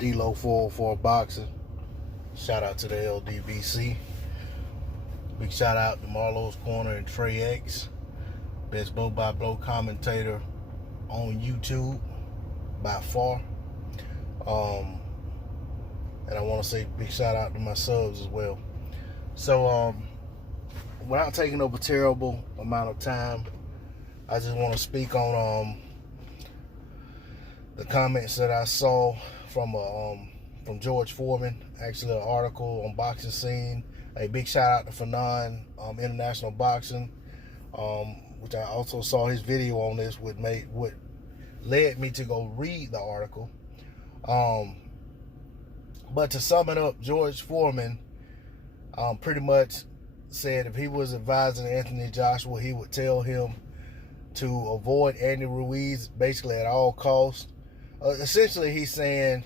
D-Lo 404 Boxing. Shout out to the LDBC. Big shout out to Marlowe's Corner and Trey X. Best blow-by-blow commentator on YouTube by far. And I want to say big shout out to my subs as well. So, without taking up a terrible amount of time, I just want to speak on the comments that I saw from George Foreman, actually an article on Boxing Scene. A big shout out to Foreman, International Boxing, which I also saw his video on this, what led me to go read the article. But to sum it up, George Foreman pretty much said if he was advising Anthony Joshua, he would tell him to avoid Andy Ruiz basically at all costs. Essentially, he's saying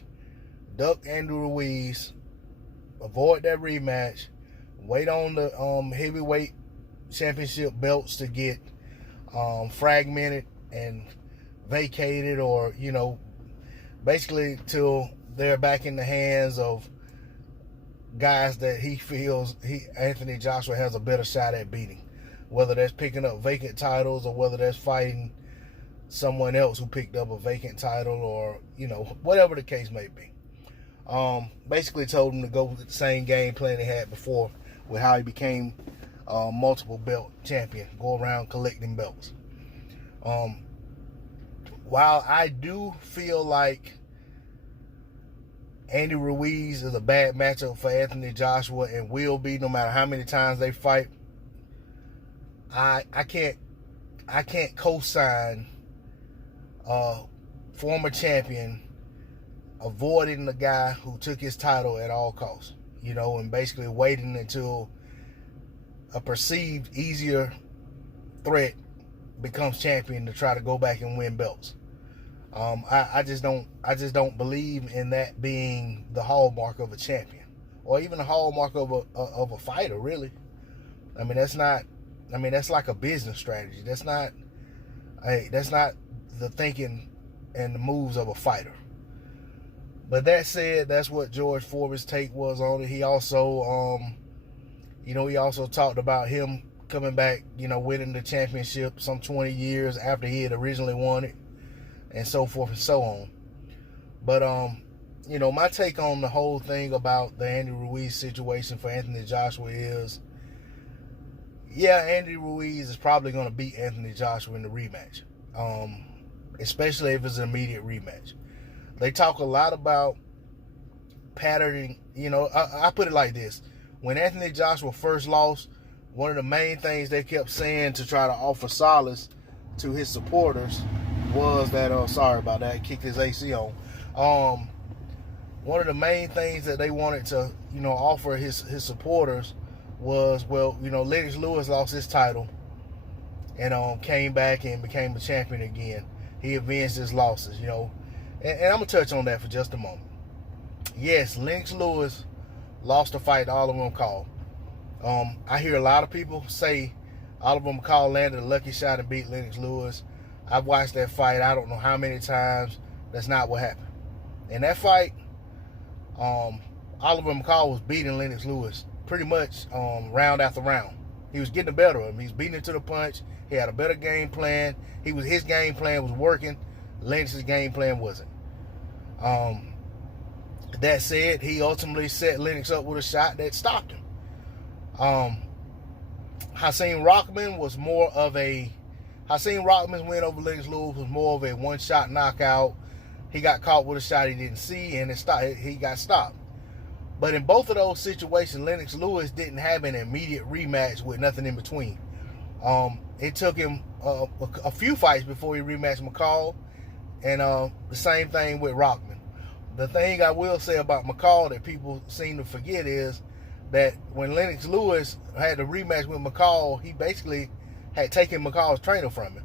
duck Andy Ruiz, avoid that rematch, wait on the heavyweight championship belts to get fragmented and vacated, or basically till they're back in the hands of guys that he feels Anthony Joshua has a better shot at beating, whether that's picking up vacant titles or whether that's fighting someone else who picked up a vacant title, or whatever the case may be. Basically told him to go with the same game plan he had before with how he became multiple belt champion, go around collecting belts. While I do feel like Andy Ruiz is a bad matchup for Anthony Joshua and will be no matter how many times they fight, I can't co-sign former champion avoiding the guy who took his title at all costs, and basically waiting until a perceived easier threat becomes champion to try to go back and win belts. I just don't believe in that being the hallmark of a champion, or even the hallmark of a fighter, really. That's like a business strategy. That's not the thinking and the moves of a fighter. But that said, that's what George Foreman's take was on it. He also, he also talked about him coming back, winning the championship some 20 years after he had originally won it, and so forth and so on. But, my take on the whole thing about the Andy Ruiz situation for Anthony Joshua is, yeah, Andy Ruiz is probably going to beat Anthony Joshua in the rematch, especially if it's an immediate rematch. They talk a lot about patterning. I put it like this. When Anthony Joshua first lost, one of the main things they kept saying to try to offer solace to his supporters was that, sorry about that, kicked his AC on. One of the main things that they wanted to, offer his supporters was, Lennox Lewis lost his title and came back and became a champion again. He avenged his losses, And I'm going to touch on that for just a moment. Yes, Lennox Lewis lost a fight to Oliver McCall. I hear a lot of people say Oliver McCall landed a lucky shot and beat Lennox Lewis. I've watched that fight I don't know how many times. That's not what happened. In that fight, Oliver McCall was beating Lennox Lewis pretty much round after round. He was getting the better of him. He was beating it to the punch. He had a better game plan. His game plan was working. Lennox's game plan wasn't. That said, he ultimately set Lennox up with a shot that stopped him. Hakeem Rockman's win over Lennox Lewis was more of a one-shot knockout. He got caught with a shot he didn't see, and he got stopped. But in both of those situations, Lennox Lewis didn't have an immediate rematch with nothing in between. It took him a few fights before he rematched McCall, and the same thing with Rockman. The thing I will say about McCall that people seem to forget is that when Lennox Lewis had the rematch with McCall, he basically had taken McCall's trainer from him.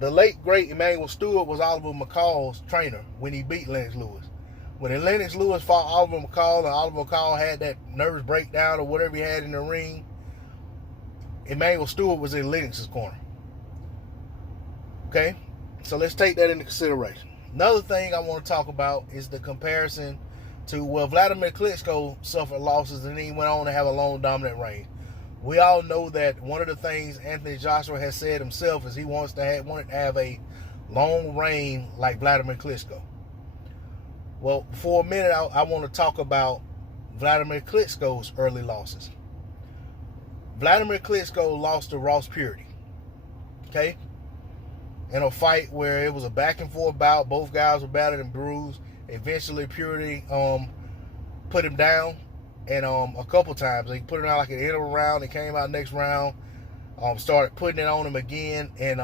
The late, great Emmanuel Stewart was Oliver McCall's trainer when he beat Lennox Lewis. When Lennox Lewis fought Oliver McCall and Oliver McCall had that nervous breakdown or whatever he had in the ring, Emmanuel Stewart was in Lennox's corner. Okay? So let's take that into consideration. Another thing I want to talk about is the comparison to, well, Wladimir Klitschko suffered losses and then he went on to have a long dominant reign. We all know that one of the things Anthony Joshua has said himself is he wanted to have a long reign like Wladimir Klitschko. Well, for a minute, I want to talk about Wladimir Klitschko's early losses. Wladimir Klitschko lost to Ross Purity, okay? In a fight where it was a back and forth bout. Both guys were battered and bruised. Eventually, Purity put him down, and a couple times. He put him out like an interval round. He came out next round, started putting it on him again, and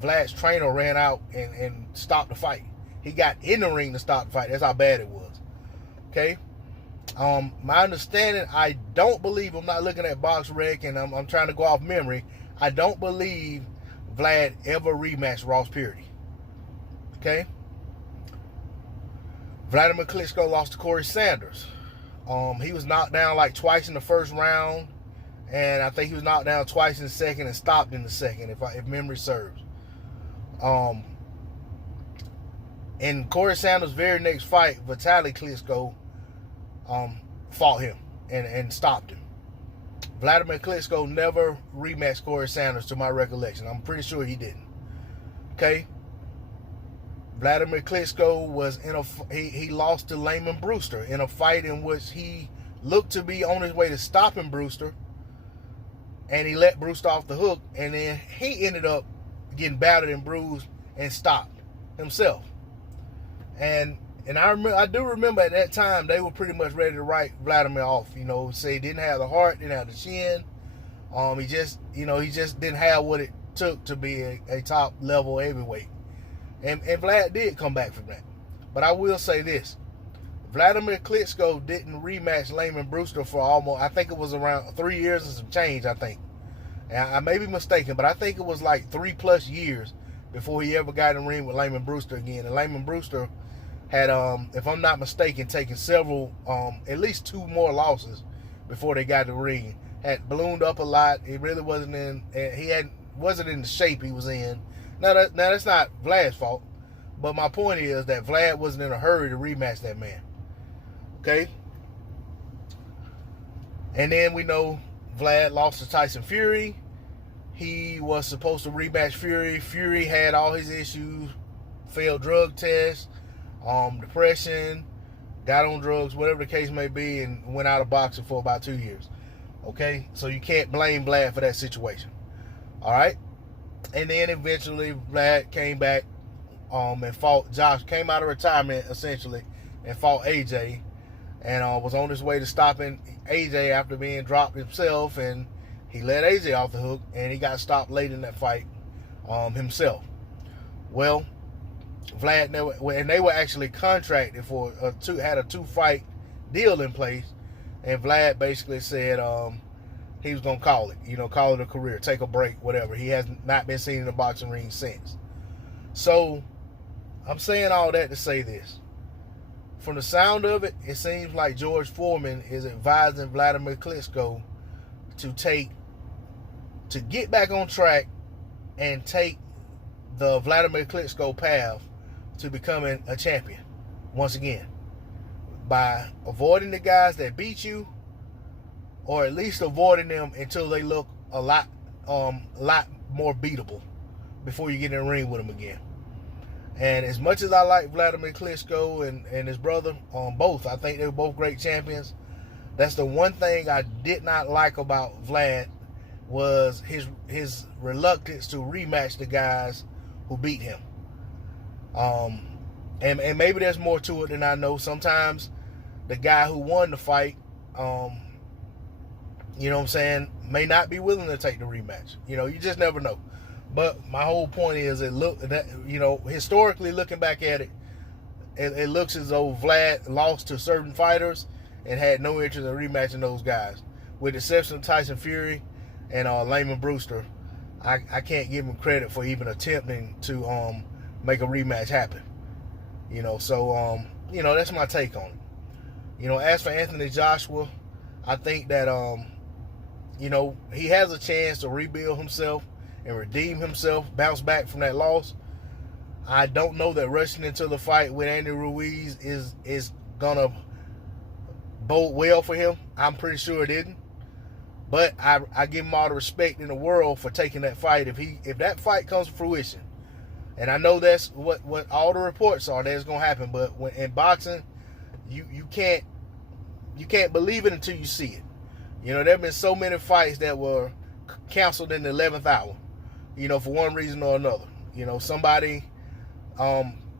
Vlad's trainer ran out and stopped the fight. He got in the ring to stop the fight. That's how bad it was. Okay? My understanding, I don't believe, I'm not looking at Box Rec, and I'm trying to go off memory, I don't believe Vlad ever rematched Ross Purity. Okay? Wladimir Klitschko lost to Corey Sanders. He was knocked down like twice in the first round, and I think he was knocked down twice in the second and stopped in the second, if memory serves. In Corey Sanders' very next fight, Vitaly Klitschko fought him and stopped him. Wladimir Klitschko never rematched Corey Sanders to my recollection. I'm pretty sure he didn't. Okay? Wladimir Klitschko was he lost to Layman Brewster in a fight in which he looked to be on his way to stopping Brewster, and he let Brewster off the hook, and then he ended up getting battered and bruised and stopped himself. And I do remember at that time they were pretty much ready to write Wladimir off. Say he didn't have the heart, didn't have the chin. He just didn't have what it took to be a top level heavyweight. And Vlad did come back from that. But I will say this: Wladimir Klitschko didn't rematch Layman Brewster for almost, I think it was around 3 years and some change, I think. And I may be mistaken, but I think it was like 3+ years before he ever got in the ring with Layman Brewster again. And Layman Brewster had, if I'm not mistaken, taken several, at least 2 more losses before they got in the ring. Had ballooned up a lot. He really wasn't wasn't in the shape he was in. Now that's not Vlad's fault, but my point is that Vlad wasn't in a hurry to rematch that man. Okay? And then we know Vlad lost to Tyson Fury. He was supposed to rematch Fury. Fury had all his issues, failed drug tests, depression, got on drugs, whatever the case may be, and went out of boxing for about 2 years. Okay? So you can't blame Vlad for that situation. All right? And then eventually Vlad came back and fought Josh, came out of retirement essentially, and fought AJ, and was on his way to stopping AJ after being dropped himself, and he let AJ off the hook, and he got stopped late in that fight himself. Well, Vlad never, and they were actually contracted for had a 2-fight deal in place, and Vlad basically said he was going to call it a career, take a break, whatever. He has not been seen in the boxing ring since. So, I'm saying all that to say this. From the sound of it, it seems like George Foreman is advising Wladimir Klitschko to get back on track and take the Wladimir Klitschko path to becoming a champion once again, by avoiding the guys that beat you, or at least avoiding them until they look a lot more beatable before you get in the ring with them again. And as much as I like Wladimir Klitschko and his brother, both, I think they were both great champions. That's the one thing I did not like about Vlad, was his reluctance to rematch the guys who beat him. And maybe there's more to it than I know. Sometimes the guy who won the fight, you know what I'm saying, may not be willing to take the rematch. You just never know. But my whole point is, historically looking back at it, it looks as though Vlad lost to certain fighters and had no interest in rematching those guys. With the exception of Tyson Fury and Layman Brewster, I can't give him credit for even attempting to make a rematch happen. So that's my take on it. As for Anthony Joshua, I think that he has a chance to rebuild himself and redeem himself, bounce back from that loss. I don't know that rushing into the fight with Andy Ruiz is gonna bode well for him. I'm pretty sure it didn't. But I give him all the respect in the world for taking that fight. If that fight comes to fruition, and I know that's what all the reports are, that's gonna happen. But when in boxing, you can't believe it until you see it. You know, there have been so many fights that were canceled in the 11th hour. You know, for one reason or another. You know, somebody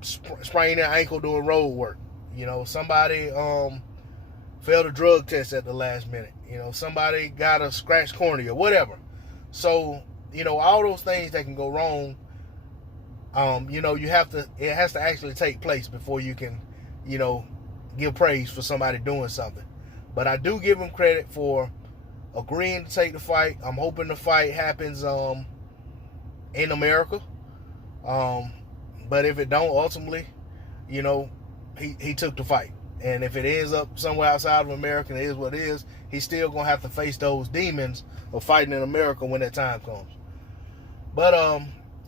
sprained their ankle doing road work. You know, somebody failed a drug test at the last minute. You know, somebody got a scratched cornea, whatever. So, you know, all those things that can go wrong, you know, it has to actually take place before you can, you know, give praise for somebody doing something. But I do give him credit for agreeing to take the fight. I'm hoping the fight happens in America. But if it don't, ultimately, you know, he took the fight. And if it ends up somewhere outside of America, it is what it is, he's still going to have to face those demons of fighting in America when that time comes. But,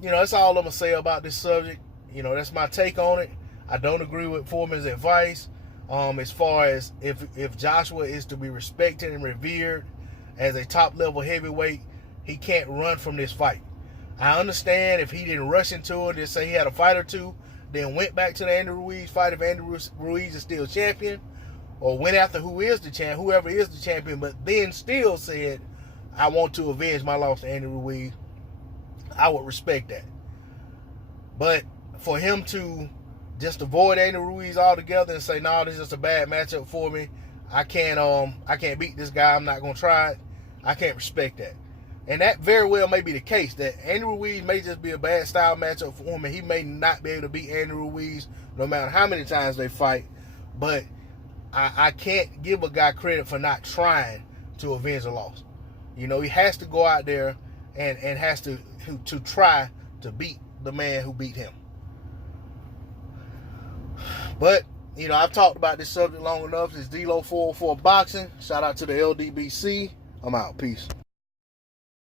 you know, that's all I'm going to say about this subject. You know, that's my take on it. I don't agree with Foreman's advice as far as if Joshua is to be respected and revered as a top-level heavyweight, he can't run from this fight. I understand if he didn't rush into it, just say he had a fight or two, then went back to the Andy Ruiz fight if Andy Ruiz is still champion, or went after whoever is the champion, but then still said, I want to avenge my loss to Andy Ruiz, I would respect that. But for him to just avoid Andy Ruiz altogether and say, no, this is just a bad matchup for me, I can't beat this guy, I'm not going to try it, I can't respect that. And that very well may be the case, that Andy Ruiz may just be a bad style matchup for him, and he may not be able to beat Andy Ruiz no matter how many times they fight. But I can't give a guy credit for not trying to avenge a loss. You know, he has to go out there and has to try to beat the man who beat him. But, you know, I've talked about this subject long enough. It's D-Lo 404 Boxing. Shout out to the LDBC. I'm out. Peace.